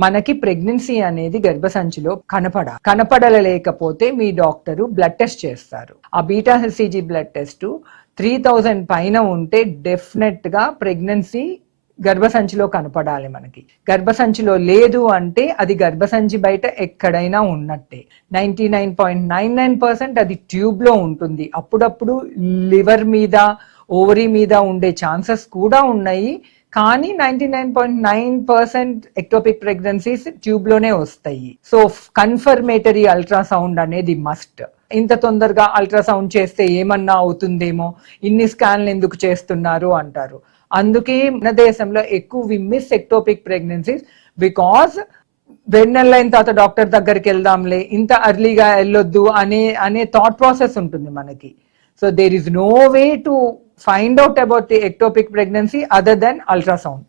మనకి ప్రెగ్నెన్సీ అనేది గర్భసంచిలో కనపడలేకపోతే మీ doctor blood test చేస్తారు. ఆ బీటా హెచ్సిజీ బ్లడ్ టెస్ట్ 3000 పైన ఉంటే డెఫినెట్ గా ప్రెగ్నెన్సీ గర్భసంచిలో కనపడాలి. మనకి గర్భసంచిలో లేదు అంటే అది గర్భసంచి బయట ఎక్కడైనా ఉన్నట్టే. 99.99% అది ట్యూబ్ లో ఉంటుంది. అప్పుడప్పుడు లివర్ మీద, ఓవరీ మీద ఉండే ఛాన్సెస్ కూడా ఉన్నాయి. కానీ 99.9% ఎక్టోపిక్ ప్రెగ్నెన్సీస్ ట్యూబ్ లోనే వస్తాయి. సో కన్ఫర్మేటరీ అల్ట్రాసౌండ్ అనేది మస్ట్. ఇంత తొందరగా అల్ట్రాసౌండ్ చేస్తే ఏమన్నా అవుతుందేమో, ఇన్ని స్కాన్లు ఎందుకు చేస్తున్నారు అంటారు. అందుకే మన దేశంలో ఎక్కువ we miss ectopic pregnancies because 2 నెలలు అయిన తర్వాత డాక్టర్ దగ్గరికి వెళ్దాంలే, ఇంత అర్లీగా వెళ్ళొద్దు అనే థాట్ ప్రాసెస్ ఉంటుంది మనకి. So there is no way to find out about the ectopic pregnancy other than ultrasound.